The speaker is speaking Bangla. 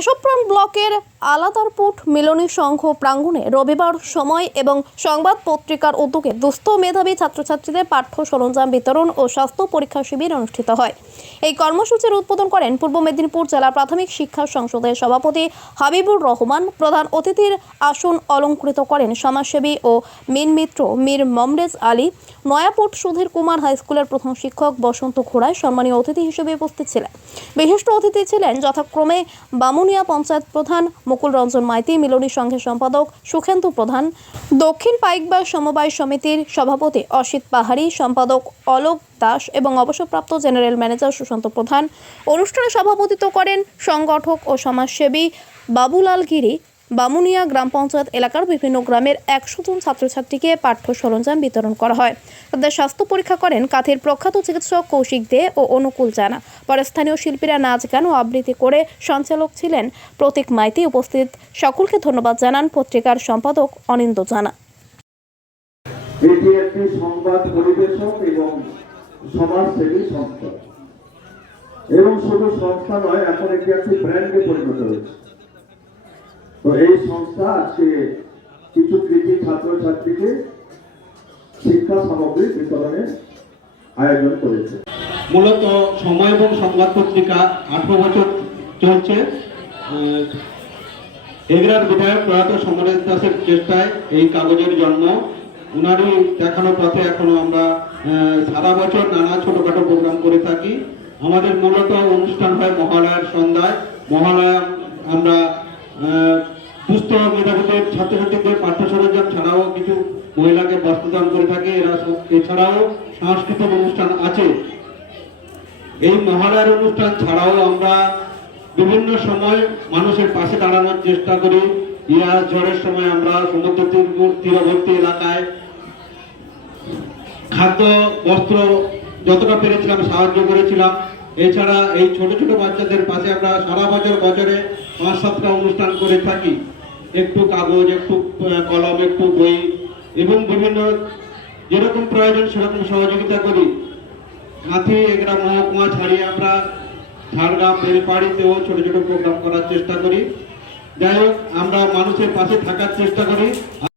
কেশবপ্রাণ ব্লকের আলাদারপুট মিলনী সংঘ প্রাঙ্গণে রবিবার সময় এবং সংবাদ পত্রিকার উদ্যোগে দুস্থ মেধাবী ছাত্রছাত্রীদের পাঠ্য সরঞ্জাম বিতরণ ও স্বাস্থ্য পরীক্ষা শিবির অনুষ্ঠিত হয়। এই কর্মসূচির উদ্বোধন করেন পূর্ব মেদিনীপুর জেলা প্রাথমিক শিক্ষা সংসদের সভাপতি হাবিবুর রহমান। প্রধান অতিথির আসন অলঙ্কৃত করেন সমাজসেবী ও মিন মিত্র মীর মমরেজ আলী। নয়াপুট সুধীর কুমার হাই স্কুলের প্রথম শিক্ষক বসন্ত ঘোড়ায় সম্মানীয় অতিথি হিসেবে উপস্থিত ছিলেন। বিশিষ্ট অতিথি ছিলেন যথাক্রমে বামুনিয়া পঞ্চায়েত প্রধান মুকুল রঞ্জন মাইতি, মিলনী সংঘের সম্পাদক সুখেন্দু প্রধান, দক্ষিণ পাইকবা সমবায় সমিতির সভাপতি অসিত পাহাড়ি, সম্পাদক অলোক দাস এবং অবসরপ্রাপ্ত জেনারেল ম্যানেজার সুশান্ত প্রধান। অনুষ্ঠানে সভাপতিত্ব করেন সংগঠক ও সমাজসেবী বাবুলাল গিরি বামুনিয়া গ্রাম পঞ্চায়েত এলাকার বিভিন্ন গ্রামের একশো জন ছাত্রছাত্রীকে পাঠ্য সরঞ্জাম বিতরণ করা হয়। তাদের স্বাস্থ্য পরীক্ষা করেন কাথের প্রখ্যাত চিকিৎসক কৌশিক দে ও অনুকূল জানা। পরে স্থানীয় শিল্পীরা নাচ গান ও আবৃত্তি করে সঞ্চালক ছিলেন প্রতীক মাইতি উপস্থিত। সকলকে ধন্যবাদ জানান পত্রিকার সম্পাদক অনিন্দ জানা। এবং সমাজসেবী সংস্থা। এবং শুধু সংস্থা নয়, এখন এটি একটি ব্র্যান্ডে পরিণত হয়েছে। তো এই সংস্থা আজকে কিছু কৃতি ছাত্রছাত্রীকে শিক্ষা সামগ্রী বিতরণের আয়োজন করেছে। মূলত সময় এবং সংবাদ পত্রিকা আঠারো বছর চলছে। এগরার বিধায়ক প্রয়াত সমরেশ দাসের চেষ্টায় এই কাগজের জন্ম। উনারই দেখানো পথে এখনও আমরা সারা বছর নানা ছোটখাটো প্রোগ্রাম করে থাকি। আমাদের মূলত অনুষ্ঠান হয় মহালয়ার সন্ধ্যায়। মহালয়া আমরা দুস্থ মেধাবীদের, ছাত্রছাত্রীদের পাঠ্য সরঞ্জাম ছাড়াও কিছু মহিলাকে বস্ত্রদান করে থাকি। এরা এছাড়াও সাংস্কৃতিক অনুষ্ঠান আছে। এই মহালয়ার অনুষ্ঠান ছাড়াও আমরা বিভিন্ন সময় মানুষের পাশে দাঁড়ানোর চেষ্টা করি। ইয়া ঝড়ের সময় আমরা সমুদ্র তীর- তীরবর্তী এলাকায় খাদ্য, বস্ত্র যতটা পেরেছিলাম, সাহায্য করেছিলাম। এছাড়া এই ছোট ছোট বাচ্চাদের পাশে আমরা সারা বছর বছরে পাঁচ সাতটা অনুষ্ঠান করে থাকি। একটু কাগজ, একটু কলম, একটু বই এবং বিভিন্ন যেরকম প্রয়োজন সেরকম সহযোগিতা করি। সাথে এগুলা মহকুমা ছাড়িয়ে আমরা ঝাড়গ্রাম বেলপাড়িতেও ছোট ছোট প্রোগ্রাম করার চেষ্টা করি। যাই হোক, আমরা মানুষের পাশে থাকার চেষ্টা করি।